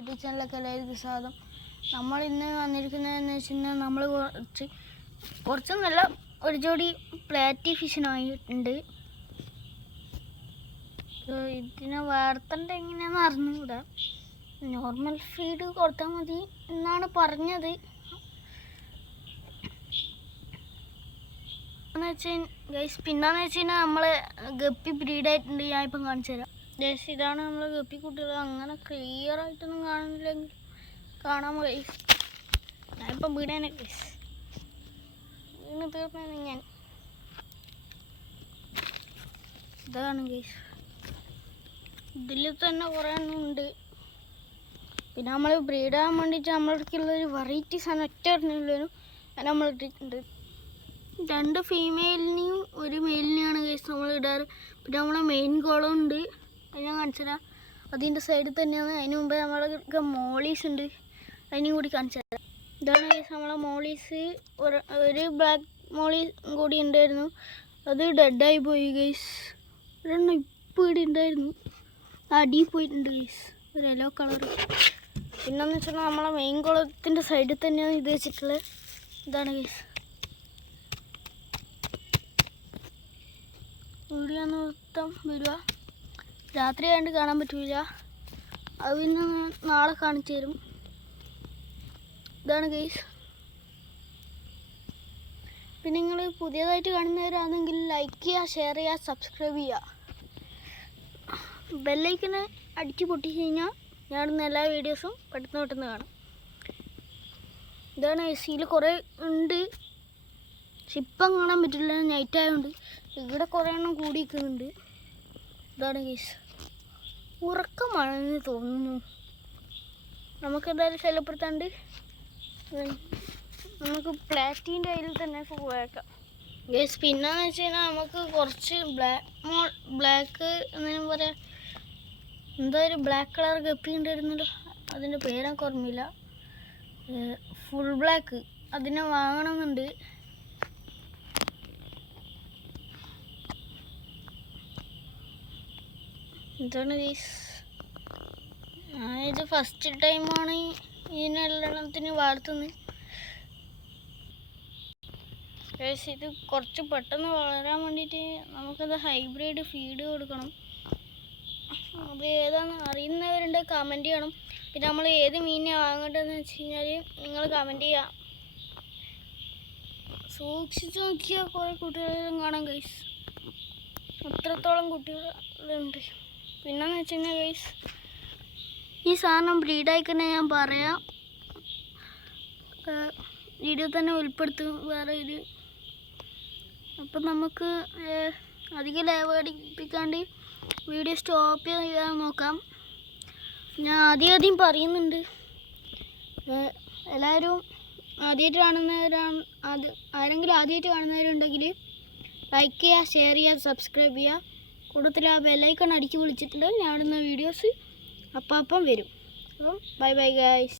YouTube ചാനലൊക്കെ എല്ലാവർക്കും സ്വാഗതം. നമ്മൾ ഇന്ന് വന്നിരിക്കുന്നതെന്ന് വെച്ച് കഴിഞ്ഞാൽ നമ്മൾ കുറച്ചൊന്നല്ല ഒരു ജോഡി പ്ലാറ്റി ഫിഷിനായിട്ടുണ്ട്. ഇതിനെ വളർത്തേണ്ട എങ്ങനെയാണെന്ന് അറിഞ്ഞുകൂടാ. നോർമൽ ഫീഡ് കൊടുത്താൽ മതി എന്നാണ് പറഞ്ഞത്. പിന്നെന്ന് വെച്ച് കഴിഞ്ഞാൽ നമ്മൾ ഗപ്പി ബ്രീഡായിട്ടുണ്ട്. ഞാനിപ്പം കാണിച്ചു തരാം. ഇതാണ് നമ്മൾ ഗപ്പി കുട്ടികൾ. അങ്ങനെ ക്ലിയർ ആയിട്ടൊന്നും കാണുന്നില്ലെങ്കിൽ കാണാൻ ഗൈസ്. ഞാനിപ്പം വീടാനെ ഗൈസ് വീണ് തീർന്നാണ് ഞാൻ. ഇതാണ് ഗൈസ്. ഇതിൽ തന്നെ കുറേ ഉണ്ട്. പിന്നെ നമ്മൾ ബ്രീഡാകാൻ വേണ്ടിയിട്ട് നമ്മളടുക്കുള്ളൊരു വെറൈറ്റി സാധനം ഒറ്റ പറഞ്ഞുള്ളൊരു അത് നമ്മൾ ഇട്ടിട്ടുണ്ട്. 2 ഫീമെയിലിനെയും 1 മെയിലിനെയാണ് ഗൈസ് നമ്മൾ ഇടാറ്. പിന്നെ നമ്മളെ മെയിൻ കോളം ഉണ്ട്, അത് ഞാൻ കാണിച്ചു തരാം. അതിൻ്റെ സൈഡിൽ തന്നെയാണ്. അതിന് മുമ്പ് നമ്മളൊക്കെ മോളീസ് ഉണ്ട്, അതിനും കൂടി കാണിച്ചു തരാം. ഇതാണ് ഗൈസ് നമ്മളെ മോളീസ്. ഒരു ബ്ലാക്ക് മോളി കൂടി ഉണ്ടായിരുന്നു, അത് ഡെഡായി പോയി ഗൈസ്. ഒരെണ്ണം ഇപ്പോൾ ഇവിടെ ഉണ്ടായിരുന്നു, അടിയിൽ പോയിട്ടുണ്ട് ഗൈസ്, ഒരു യെല്ലോ കളർ. പിന്നെന്ന് വെച്ചാൽ നമ്മളെ മെയിൻ കോളത്തിൻ്റെ സൈഡിൽ തന്നെയാണ് ഇത് വെച്ചിട്ടുള്ളത്. ഇതാണ് ഗൈസ്. വീഡിയോ മൊത്തം വരിക. രാത്രി ആയതുകൊണ്ട് കാണാൻ പറ്റില്ല, അത് പിന്നെ നാളെ കാണിച്ചു തരും. ഇതാണ് ഗൈസ്. പിന്നെ നിങ്ങൾ പുതിയതായിട്ട് കാണുന്നവരാണെങ്കിൽ ലൈക്ക് ചെയ്യുക, ഷെയർ ചെയ്യുക, സബ്സ്ക്രൈബ് ചെയ്യുക. ബെല്ലൈക്കന് അടിച്ച് പൊട്ടിച്ച് കഴിഞ്ഞാൽ ഞാനിടുന്ന എല്ലാ വീഡിയോസും പെട്ടെന്ന് കാണാം. ഇതാണ് ഇതിൽ കുറേ ഉണ്ട്, പക്ഷെ ഇപ്പം കാണാൻ പറ്റില്ല, നൈറ്റ് ആയതുകൊണ്ട്. ഇവിടെ കുറേ എണ്ണം കൂടി നിൽക്കുന്നുണ്ട്. ഇതാണ് ഗൈസ്. ഉറക്കമാണെന്ന് തോന്നുന്നു. നമുക്കെന്തായാലും ശല്യപ്പെടുത്താണ്ട് നമുക്ക് പ്ലാറ്റീൻ്റെ കയ്യിൽ തന്നെ പോയേക്കാം ഗൈസ്. പിന്നെന്ന് വെച്ച് കഴിഞ്ഞാൽ നമുക്ക് കുറച്ച് ബ്ലാക്ക് എന്തെങ്കിലും പറയാം, എന്താ ഒരു ബ്ലാക്ക് കളർ ഗപ്പി ഉണ്ടായിരുന്നല്ലോ, അതിൻ്റെ പേരൊക്കെ ഓർമ്മയില്ല. ഫുൾ ബ്ലാക്ക് അതിനെ വാങ്ങണമെന്നുണ്ട്. ഇതാണ് ഗൈസ്. ഇത് ഫസ്റ്റ് ടൈമാണ് ഇതിനെല്ലാത്തിനും വളർത്തുന്നത് ഗൈസ്. ഇത് കുറച്ച് പെട്ടെന്ന് വളരാൻ വേണ്ടിയിട്ട് നമുക്കത് ഹൈബ്രിഡ് ഫീഡ് കൊടുക്കണം. അത് ഏതാണെന്ന് അറിയുന്നവരുണ്ട് കമൻറ്റ് ചെയ്യണം. പിന്നെ നമ്മൾ ഏത് മീനിനെ വാങ്ങേണ്ടതെന്ന് വെച്ച് കഴിഞ്ഞാൽ നിങ്ങൾ കമൻറ്റ് ചെയ്യാം. സൂക്ഷിച്ച് നോക്കിയാൽ കുറേ കുട്ടികളും കാണാം ഗൈസ്, അത്രത്തോളം കുട്ടികളുണ്ട്. പിന്നെന്ന് വെച്ച് കഴിഞ്ഞാൽ ഗൈസ്, ഈ സാധനം ബ്രീഡായിക്കന്നെ ഞാൻ പറയാം, വീഡിയോ തന്നെ ഉൾപ്പെടുത്തും വേറെ ഇത്. അപ്പം നമുക്ക് അധികം ലൈവ് അടിപ്പിക്കാണ്ട് വീഡിയോ സ്റ്റോപ്പ് ചെയ്യാൻ നോക്കാം. ഞാൻ ആദ്യം പറയുന്നുണ്ട്, എല്ലാവരും ആദ്യമായിട്ട് ആരെങ്കിലും ആദ്യമായിട്ട് കാണുന്നവരുണ്ടെങ്കിൽ ലൈക്ക് ചെയ്യുക, ഷെയർ ചെയ്യുക, സബ്സ്ക്രൈബ് ചെയ്യുക. കൂടുതൽ ആ ബെല്ലൈക്കൺ അടിച്ച് വിളിച്ചിട്ടുണ്ട്. ഞാൻ ഇടുന്ന വീഡിയോസ് അപ്പം വരും. അപ്പം ബൈ ഗൈസ്.